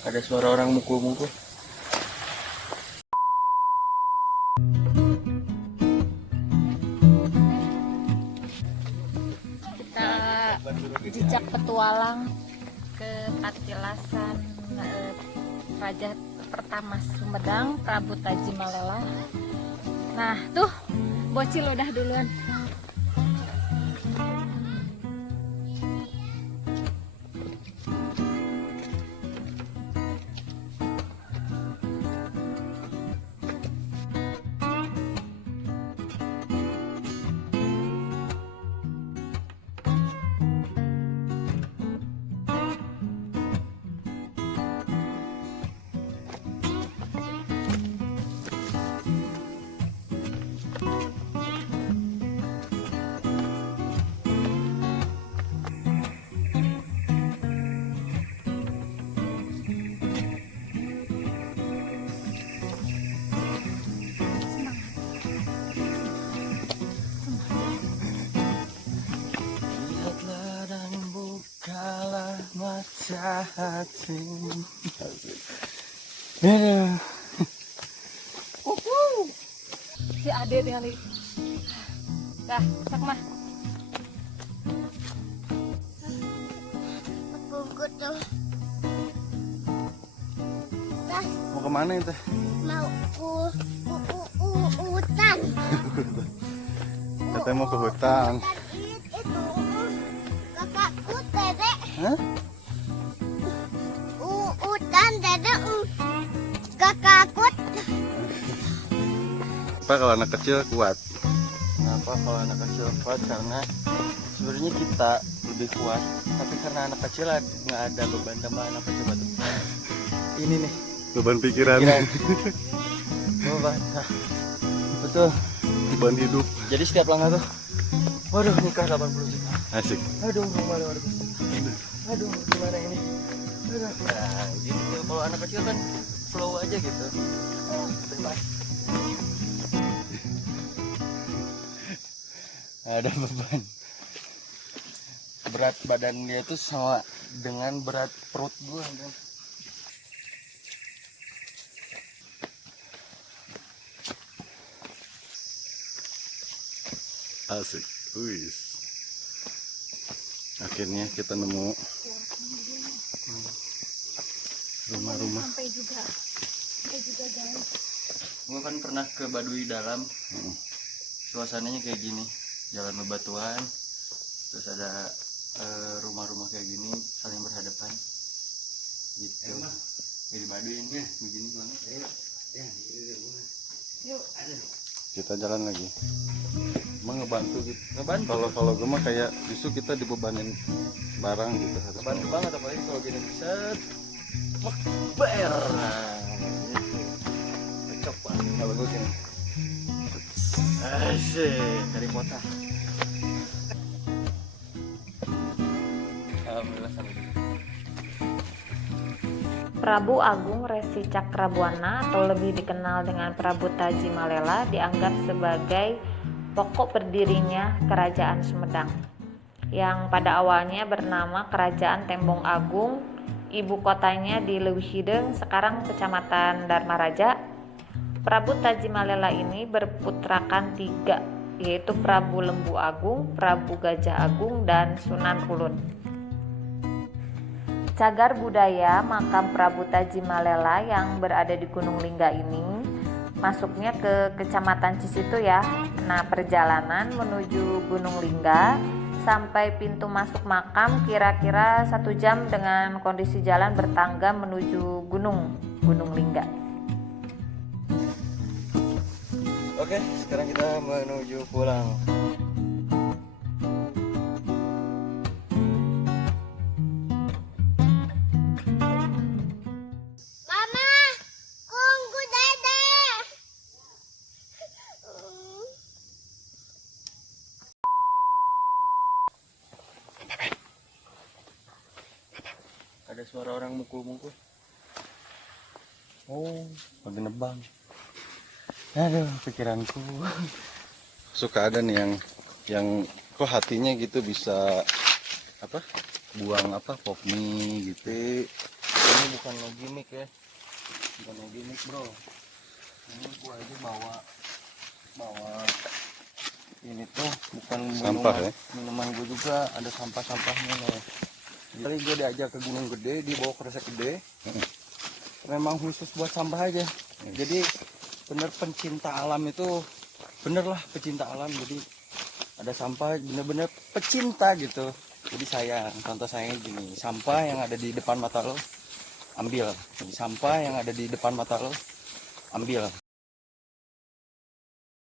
Ada suara orang mukul-mukul. Kita jejak petualang ke Patilasan Raja pertama Sumedang, Prabu Tajimalela. Nah tuh bocil udah duluan. Lihatlah dan bukalah mata hati. Si Ade kali. Dah, sak mah. Bungkut tuh. Mau kemana itu? Mau hutan. Katanya mau ke hutan. Itu kakakku dedek. Hah? Hutan dedek. Kakakku. Apa kalau anak kecil kuat? Kenapa kalau anak kecil kuat? Karena sebenarnya kita lebih kuat, tapi karena anak kecil nggak ada beban tambahan. Apa coba tuh? Ini nih beban pikiran. Beban. Nah, betul. Beban hidup. Jadi setiap langkah tuh, waduh nikah 80 juta. Asik. Aduh rumah 200 juta. Aduh gimana ini? Aduh. Nah, gitu. Kalau anak kecil kan flow aja gitu. Bebas. Ada beban. Berat badan dia itu sama dengan berat perut gua kan. Asik. Wis. Akhirnya kita nemu rumah-rumah. Sampai juga guys. Gua kan pernah ke Baduy Dalam. Suasananya kayak gini. Jalan bebatuan, terus ada rumah-rumah kayak gini saling berhadapan gitu. Di Baduy ini begini banget. Yuk. Kita jalan lagi. Emang ngebantu gitu. Ngebantu. Kalau gue mah kayak justru kita dibebanin barang gitu. Ngebantu banget apalagi kalau gini set. Ber. Cocok banget kalau gue gini. Asik, dari kota. Alhamdulillah sampai di sini. Prabu Agung Resi Cakrabuana atau lebih dikenal dengan Prabu Tajimalela dianggap sebagai pokok berdirinya Kerajaan Sumedang yang pada awalnya bernama Kerajaan Tembong Agung, ibu kotanya di Leuwihideng, sekarang Kecamatan Dharmaraja. Prabu Tajimalela ini berputrakan 3, yaitu Prabu Lembu Agung, Prabu Gajah Agung, dan Sunan Ulun. Cagar budaya makam Prabu Tajimalela yang berada di Gunung Lingga ini masuknya ke Kecamatan Cisitu ya. Nah, perjalanan menuju Gunung Lingga sampai pintu masuk makam kira-kira 1 jam dengan kondisi jalan bertangga menuju Gunung Lingga. Oke, sekarang kita menuju pulang. Mama, tunggu dedek. Ada suara orang mukul-mukul. Oh, lagi nebang. Aduh, pikiranku. Suka ada nih yang kok hatinya gitu bisa apa? Buang apa? Pop mie gitu. Ini bukan no gimmick ya, bukan no gimmick bro. Ini gua aja bawa ini tuh bukan Sampah, minuman, ya? minuman gua juga ada sampah-sampahnya nih. Jadi gua diajak ke Gunung Gede, dibawa ke Resek Gede. Memang khusus buat sampah aja. Jadi bener pencinta alam itu, bener lah pecinta alam. Jadi ada sampah bener-bener pecinta gitu. Jadi sayang, contoh saya gini, sampah yang ada di depan mata lo ambil, jadi sampah yang ada di depan mata lo ambil.